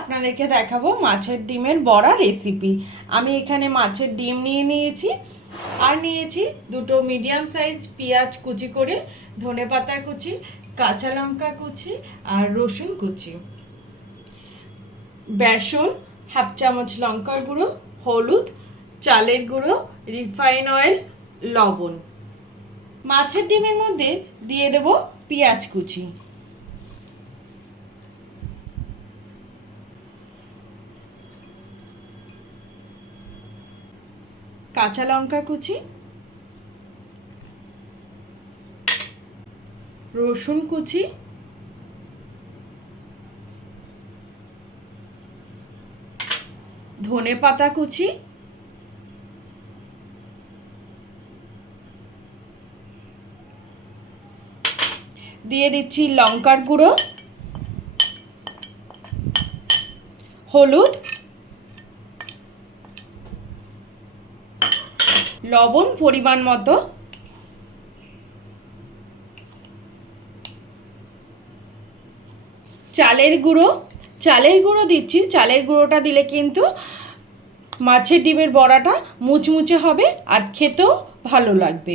আপনাদেরকে দেখাবো মাছের ডিমের বড়া রেসিপি। আমি এখানে মাছের ডিম নিয়ে নিয়েছি, আর নিয়েছি দুটো মিডিয়াম সাইজ পেঁয়াজ কুচি করে, ধনেপাতা কুচি, কাঁচা লঙ্কা কুচি আর রসুন কুচি, বেসন হাফ চামচ, লঙ্কার গুঁড়ো, হলুদ, চালের গুঁড়ো, রিফাইন অয়েল, লবণ। মাছের ডিমের মধ্যে দিয়ে দেব পেঁয়াজ কুচি, কাঁচা লঙ্কা কুচি, রসুন কুচি, ধনেপাতা কুচি, দিয়ে দিচ্ছি লঙ্কার গুঁড়ো, হলুদ, লবণ পরিমাণ মতো, চালের গুঁড়ো দিচ্ছি। চালের গুঁড়োটা দিলে কিন্তু মাছের ডিমের বড়াটা মুচমুচে হবে আর খেতেও ভালো লাগবে।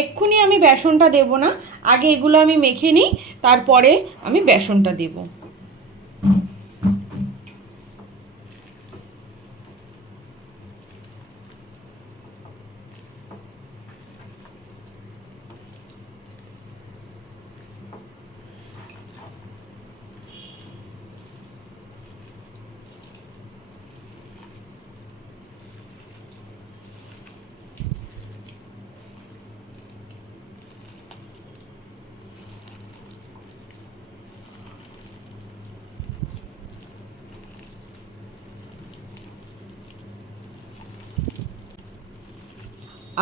এক্ষুনি আমি বেসনটা দেব না, আগে এগুলো আমি মেখে নিই, তারপরে আমি বেসনটা দেব।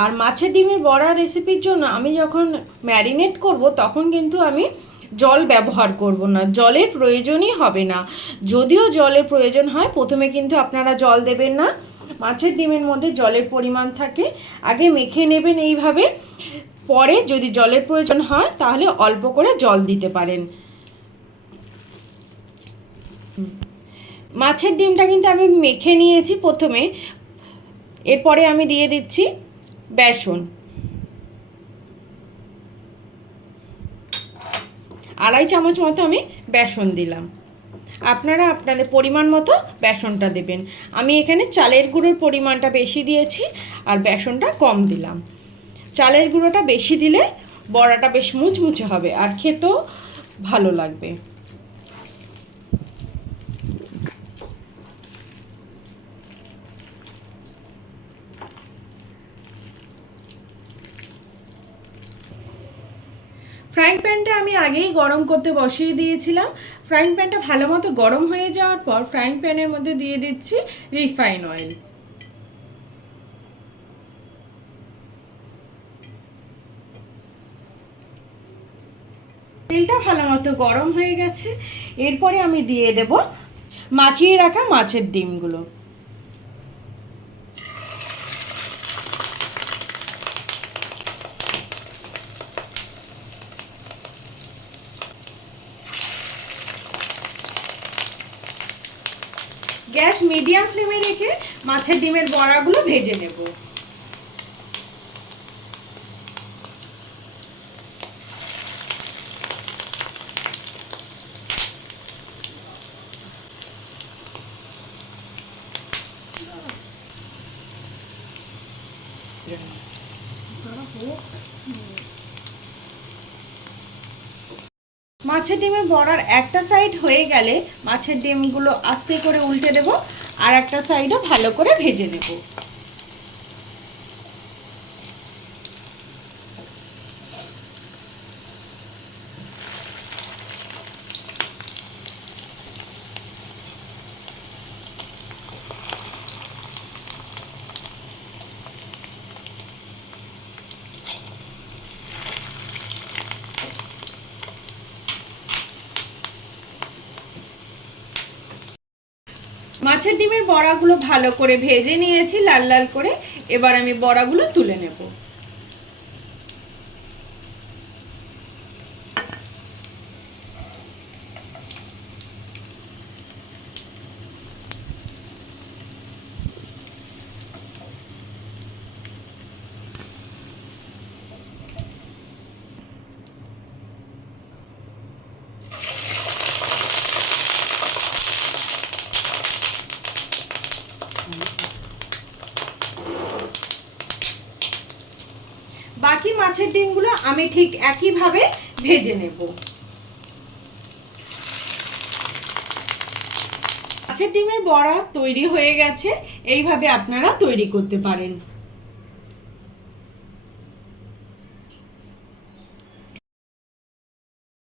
আর মাছের ডিমের বড়া রেসিপির জন্য আমি যখন ম্যারিনেট করব তখন কিন্তু আমি জল ব্যবহার করব না, জলের প্রয়োজনই হবে না। যদিও জলের প্রয়োজন হয়, প্রথমে কিন্তু আপনারা জল দেবেন না। মাছের ডিমের মধ্যে জলের পরিমাণ থাকে, আগে মেখে নেবেন এইভাবে, পরে যদি জলের প্রয়োজন হয় তাহলে অল্প করে জল দিতে পারেন। মাছের ডিমটা কিন্তু আমি মেখে নিয়েছি প্রথমে, এরপরে আমি দিয়ে দিচ্ছি বেসন, 2.5 চামচ মতো আমি বেসন দিলাম। আপনারা আপনাদের পরিমাণ মতো বেসনটা দেবেন। আমি এখানে চালের গুঁড়োর পরিমাণটা বেশি দিয়েছি আর বেসনটা কম দিলাম। চালের গুঁড়োটা বেশি দিলে বড়াটা বেশ মুচমুচে হবে আর খেতেও ভালো লাগবে। ফ্রাইং প্যানটা আমি আগেই গরম করতে বসিয়ে দিয়েছিলাম। ফ্রাইং প্যানটা ভালো মতো গরম হয়ে যাওয়ার পর ফ্রাইং প্যানের মধ্যে দিয়ে দিচ্ছি রিফাইন অয়েল। তেলটা ভালো মতো গরম হয়ে গেছে, এরপরে আমি দিয়ে দেব মাখিয়ে রাখা মাছের ডিমগুলো। গ্যাস মিডিয়াম ফ্লেমে রেখে মাছের ডিমের বড়াগুলো ভেজে নেব। মাছের ডিমের বড়ার একটা সাইড হয়ে গেলে মাছের ডিমগুলো আস্তে করে উল্টে দেব, আর একটা সাইডও ভালো করে ভেজে নেব। মাছের ডিমের বড়াগুলো ভালো করে ভেজে নিয়েছি লাল লাল করে, এবার আমি বড়াগুলো তুলে নেব। বাকি মাছের ডিমগুলো আমি ঠিক একইভাবে ভেজে নেব। মাছের ডিমের বড়া তৈরি হয়ে গেছে, এইভাবে আপনারা তৈরি করতে পারেন।